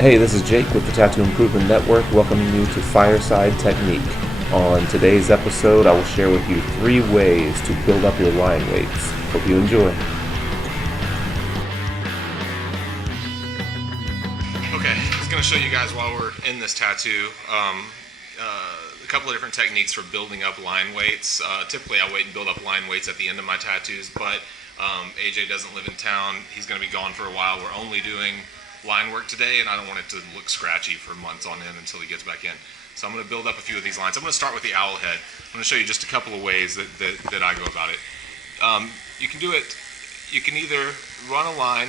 Hey, this is Jake with the Tattoo Improvement Network, welcoming you to Fireside Technique. On today's episode, I will share with you 3 ways to build up your line weights. Hope you enjoy. Okay, I was going to show you guys while we're in this tattoo a couple of different techniques for building up line weights. Typically I wait and build up line weights at the end of my tattoos, but AJ doesn't live in town. He's going to be gone for a while. We're only doing line work today, and I don't want it to look scratchy for months on end until he gets back in. So I'm going to build up a few of these lines. I'm going to start with the owl head. I'm going to show you just a couple of ways that I go about it. You can do it, you can either run a line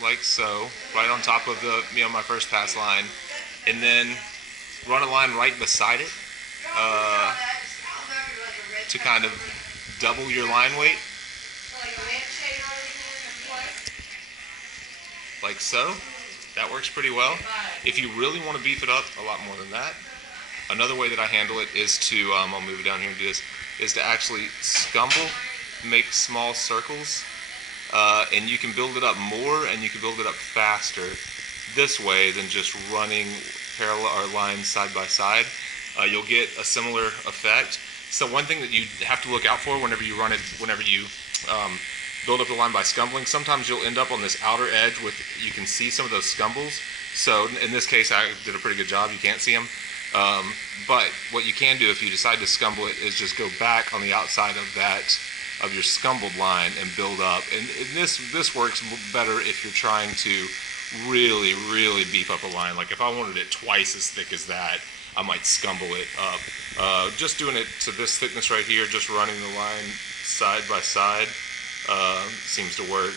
like so, right on top of the my first pass line, and then run a line right beside it to kind of double your line weight, like so. That works pretty well. If you really want to beef it up a lot more than that, another way that I handle it is to, I'll move it down here and do this, is to actually scumble, make small circles, and you can build it up more and you can build it up faster this way than just running parallel or lines side by side. You'll get a similar effect. So one thing that you have to look out for whenever you run it, whenever you build up the line by scumbling, sometimes you'll end up on this outer edge with, you can see some of those scumbles. So in this case, I did a pretty good job. You can't see them. But what you can do if you decide to scumble it is just go back on the outside of that, of your scumbled line, and build up. And this works better if you're trying to really beef up a line. Like if I wanted it twice as thick as that, I might scumble it up. Just doing it to this thickness right here, just running the line side by side, seems to work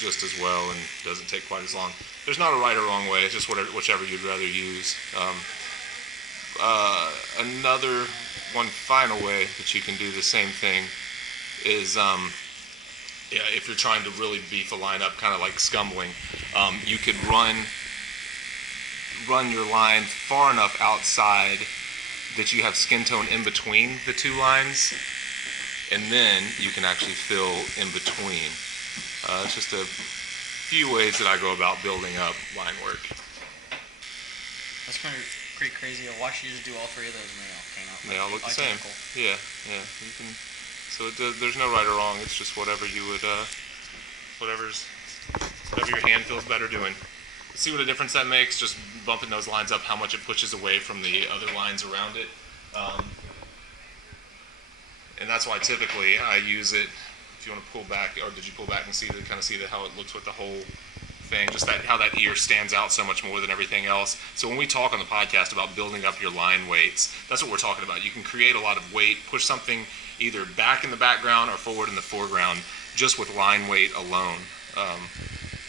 just as well and doesn't take quite as long. There's not a right or wrong way, it's just whichever you'd rather use. Another one final way that you can do the same thing is if you're trying to really beef a line up, kind of like scumbling, you could run your line far enough outside that you have skin tone in between the two lines, and then you can actually fill in between. It's just a few ways that I go about building up line work. That's pretty crazy. I watched you just do all 3 of those and they all came out. They all look the identical. same. Yeah. You can. So there's no right or wrong. It's just whatever you would, whatever your hand feels better doing. See what a difference that makes. Just bumping those lines up, how much it pushes away from the other lines around it. And that's why typically I use it. If you want to pull back, or did you pull back and see how it looks with the whole thing? Just how that ear stands out so much more than everything else. So when we talk on the podcast about building up your line weights, that's what we're talking about. You can create a lot of weight, push something either back in the background or forward in the foreground, just with line weight alone.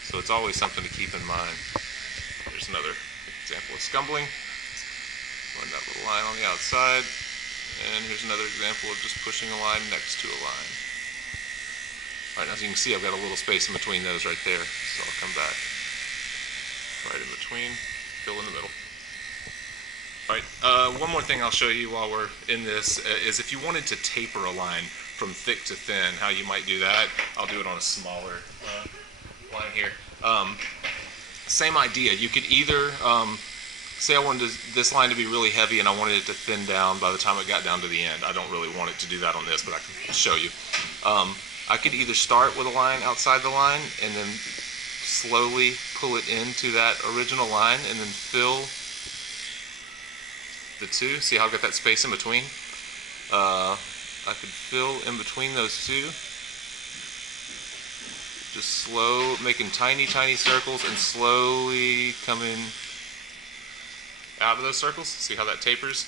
So it's always something to keep in mind. There's another example of scumbling. Run that little line on the outside. And here's another example of just pushing a line next to a line. Alright, as you can see, I've got a little space in between those right there. So I'll come back right in between, fill in the middle. Alright, one more thing I'll show you while we're in this is if you wanted to taper a line from thick to thin, how you might do that. I'll do it on a smaller line here. Same idea. You could either, say I wanted this line to be really heavy and I wanted it to thin down by the time it got down to the end. I don't really want it to do that on this, but I can show you. I could either start with a line outside the line and then slowly pull it into that original line and then fill the two. See how I've got that space in between? I could fill in between those two. Just making tiny circles and slowly coming out of those circles. See how that tapers?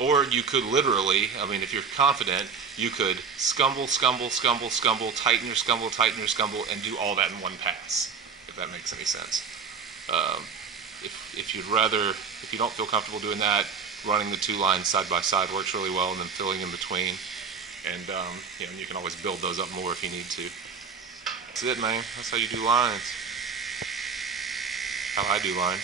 Or you could literally, if you're confident, you could scumble, tighten your scumble, and do all that in one pass, if that makes any sense. If you don't feel comfortable doing that, running the 2 lines side by side works really well, and then filling in between. And you can always build those up more if you need to. That's it, man. That's how you do lines. How I do lines.